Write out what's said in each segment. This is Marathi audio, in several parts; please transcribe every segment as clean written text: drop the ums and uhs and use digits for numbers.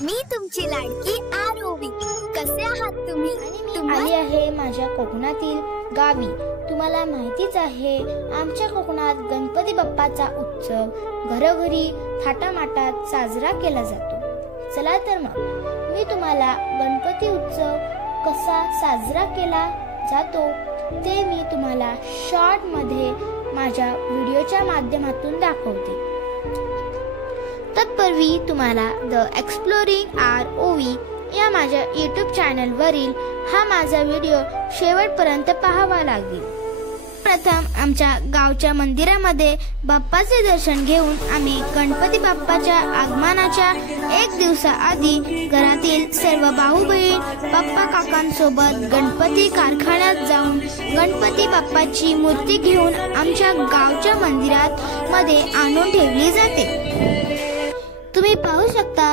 मी तुमची लाडकी आरोवी. कसे आहात तुम्ही? आली आहे माझ्या कोकणातील गावी. तुम्हाला माहितीच आहे, आमच्या कोकणात गणपती बाप्पाचा उत्सव घरोघरी थाटामाटात साजरा केला जातो. चला तर मग मी तुम्हाला गणपती उत्सव कसा साजरा केला जातो ते मी तुम्हाला शॉर्ट मध्ये माझ्या व्हिडिओच्या माध्यमातून दाखवते. तत्पूर्वी तुम्हाला द एक्सप्लोरिंग ROV या माझ्या YouTube चॅनल वरील हा माझा व्हिडिओ शेवटपर्यंत पाहावा लागेल. प्रथम आमच्या गावच्या मंदिरामध्ये बाप्पाचे दर्शन घेऊन आम्ही गणपती बाप्पाच्या आगमनाच्या एक दिवसाआधी घरातील सर्व भाऊ बहीण बाप्पा काकांसोबत गणपती कारखान्यात जाऊन गणपती बाप्पाची मूर्ती घेऊन आमच्या गावच्या मंदिरात मध्ये आणून ठेवली जाते. तुम्ही पाहू शकता,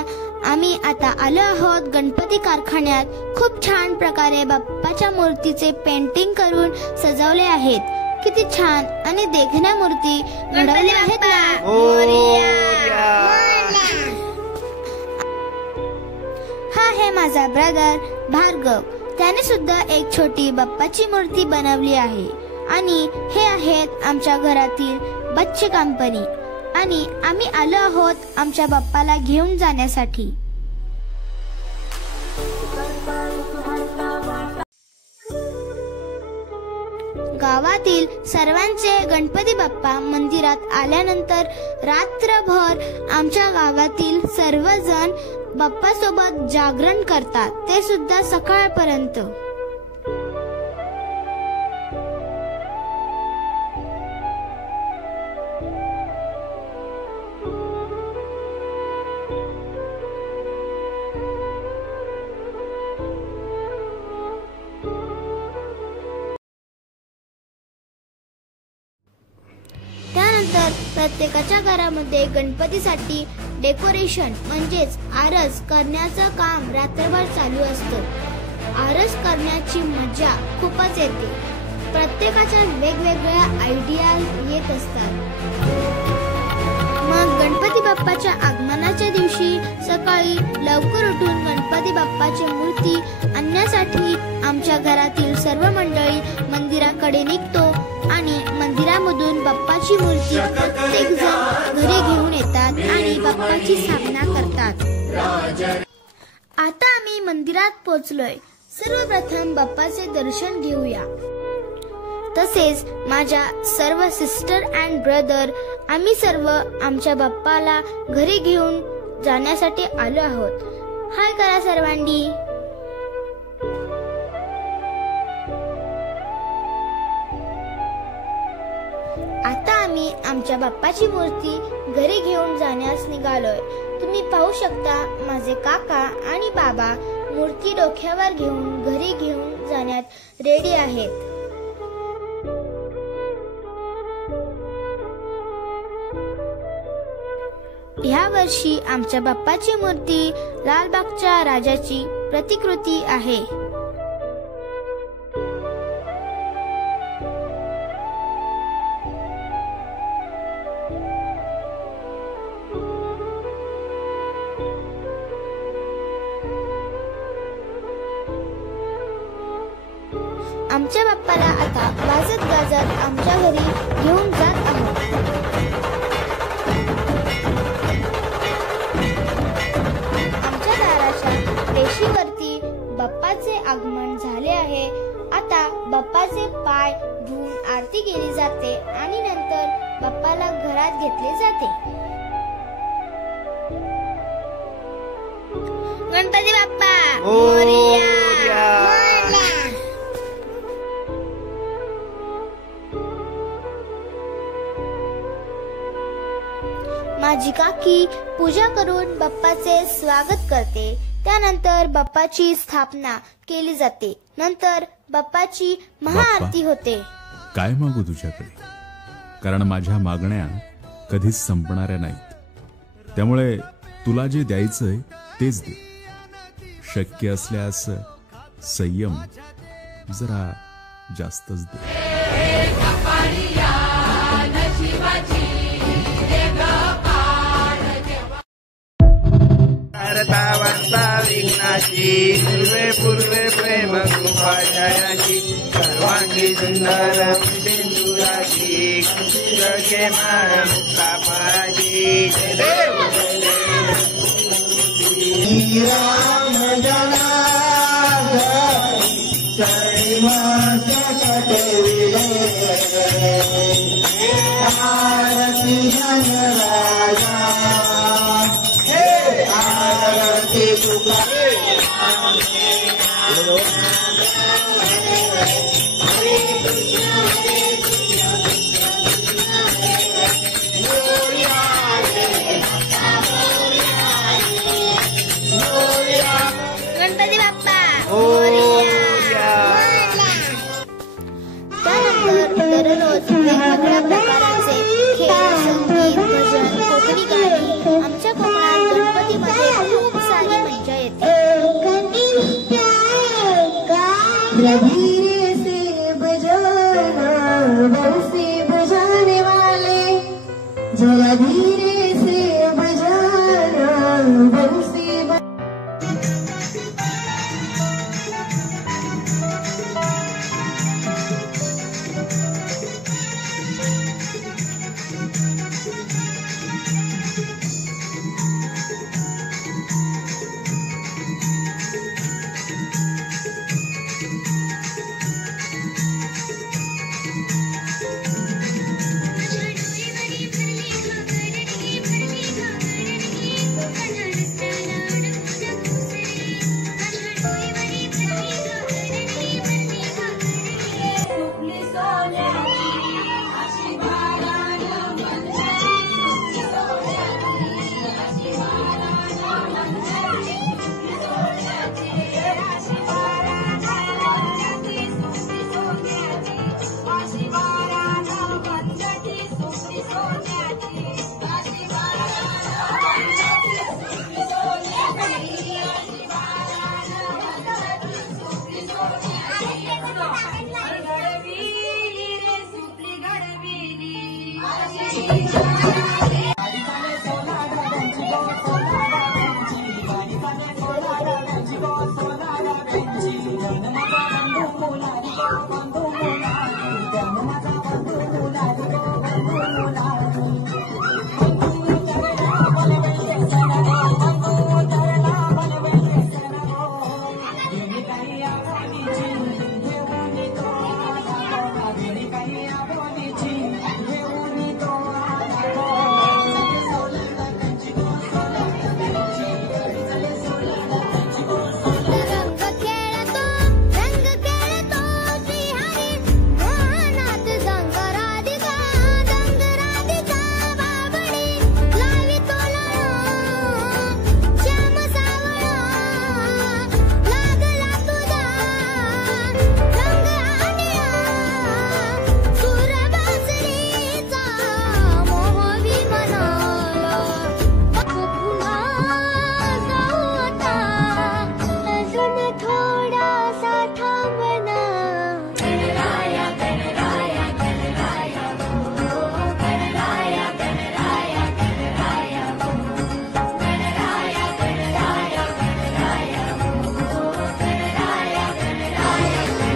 आम्ही आता आलो आहोत गणपती कारखान्यात. खूप छान प्रकारे बाप्पाच्या मूर्तीचे पेंटिंग करून सजवले आहेत. किती छान आणि देखण्या मूर्ती घडवल्या आहेत ना. हा आहे माझा ब्रदर भार्गव. त्याने सुद्धा एक छोटी बाप्पाची मूर्ती बनवली आहे. आणि हे आहेत आमच्या घरातील बच्चे कंपनी. आणि आम्ही आलो आहोत आमच्या बाप्पाला घेऊन जाण्यासाठी. गावातील सर्वांचे गणपती बाप्पा मंदिरात आल्यानंतर रात्रभर आमच्या गावातील सर्वजण बाप्पा सोबत जागरण करतात, ते सुद्धा सकाळपर्यंत. त्यानंतर प्रत्येकाच्या घरामध्ये गणपतीसाठी डेकोरेशन म्हणजेच आरस करण्याचं काम रात्रभर चालू असतं. आरस करण्याची मजा खूपच येते. प्रत्येकाच्या वेगवेगळ्या आयडिया येत असतात. मग गणपती बाप्पाच्या आगमनाच्या दिवशी सकाळी लवकर उठून गणपती बाप्पाची मूर्ती आणण्यासाठी आमच्या घरातील सर्व मंडळी मंदिराकडे निघतो आणि मंदिरामधून बाप्पाची मूर्ती प्रत्येक जण घरी घेऊन येतात आणि बाप्पाची स्थापना करतात. आता आम्ही मंदिरात पोहोचलोय. सर्वप्रथम बाप्पाचे दर्शन घेऊया. तसेच माझ्या सर्व सिस्टर अँड ब्रदर आम्ही सर्व आमच्या बाप्पाला घरी घेऊन जाण्यासाठी आलो आहोत. हाय करा सर्वांनी. आता आम्ही आमच्या बाप्पाची मूर्ती घरी घेऊन जाण्यास निघालोय. तुम्ही पाहू शकता, माझे काका आणि बाबा मूर्ती डोक्यावर घेऊन घरी घेऊन जाण्यात रेडी आहेत. या वर्षी आमच्या बाप्पाची मूर्ती लालबागच्या राजाची प्रतिकृती आहे. आमच्या बाप्पाला आता वाजत गाजत आमच्या घरी घेऊन जात आहोत. आमच्या दाराच्या रेषेवरती बाप्पाचे आगमन झाले आहे. आता बाप्पाचे पाय धुवून आरती केली जाते आणि नंतर बाप्पाला घरात घेतले जाते. गणपती बाप्पा मोरया. माझी काकी पूजा करून बाप्पाचे स्वागत करते. त्यानंतर बाप्पाची स्थापना केली जाते. नंतर बाप्पाची महाआरती होते. काय मागू तुझ्याकडे, कारण माझ्या मागण्या कधीच संपणाऱ्या नाहीत. त्यामुळे तुला जे द्यायचंय तेच दे. शक्य असल्यास संयम जरा जास्तच दे. तावंता विघ्नाची पूर्वे पूर्वे प्रेम कृपा जयाची सर्वांगी सुंदर सिंदुराची कुशील घे माळ मुक्ता पाराची जय देव राम जनार्दन चरिमास कटविले आरती धनराजा हे आरती तुका गणपती बाप्पा मोरया. त्यानंतर दररोज वेगवेगळ्या प्रकाराचे खेळ, संगीत, भजन, कोकणी गाणी. आमच्या कोकणात गणपतीमध्ये खूप सारी मजा येते. धीरे से बजाना बंसी बजाने वाले जरा धीरे से बजाना बंसी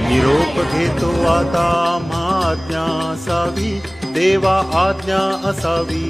निरोप घेतो आता आज्ञा असावी देवा आज्ञा असावी